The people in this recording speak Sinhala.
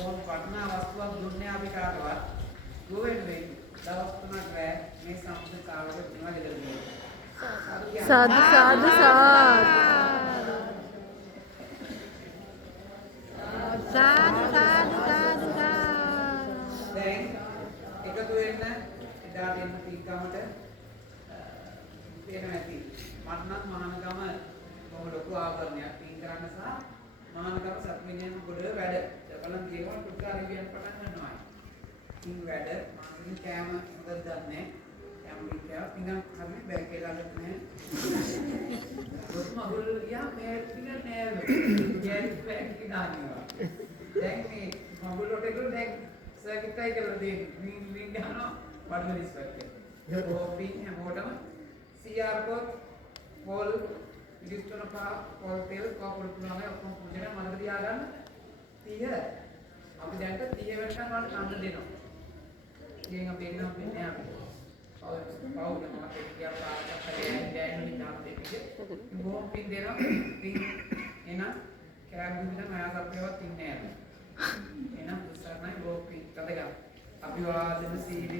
බොහොම වටිනා වස්තුවක් දුන්නේ අපි කාටවත්. ගොවෙන්නේ දවස් 3ක් රැ මේ සම්පූර්ණතාවයට නිවැරදි දෙන්නේ. साधु साधु साधु साधु साधु साधु දැන් එකතු වෙන්න එදා දෙන්න තීකමට වෙන ඇති. මට නම් මහානගම බොහොම ලොකු ආවරණයක් තීන් කරන්න සහ මහානගම සත්මිනියන් ගොඩ වැඩ. බලන් කියනවා පුත්කාරී කියන පටන් ගන්නවා. ඉතින් වැඩ මාසින් කෑම මොකද දන්නේ? කැම්බිකා පිනම් කන්නේ බැංකේ ළඟට නෑ. මගුල් ගියා මේ පින නෑ. ජෙල් බැංකේ දානවා. දැන් මේ මගුල් වලට දැන් සර්කිට් එක කියලා දෙන්නේ. ලින්ක් ගන්නවා වඩල රිස්පෙක්ට් එක. කොපි හැමෝටම CR පොත් පොල් විදිස්තන පා පොල් තෙල් කෝපුල් පුරාම ඔක්කොම පුජන මනස තියාගන්න 30 අපි දැන්ට 30 වෙනකන් වල කන්න දෙනවා. ඉතින් අපි එන්නම් වෙන්නේ අපි. පවුල මාතේ කියා පාරක් කරේ දැන් නිදාම් දෙන්නේ. බොහොම පින් දෙනවා. පින් එන කෑම දුන්න මම අපේවත් ඉන්නේ නැහැ. එනම් උස්සන්නයි බොහොම පින් කඩගන්න. අභිවාදන සීල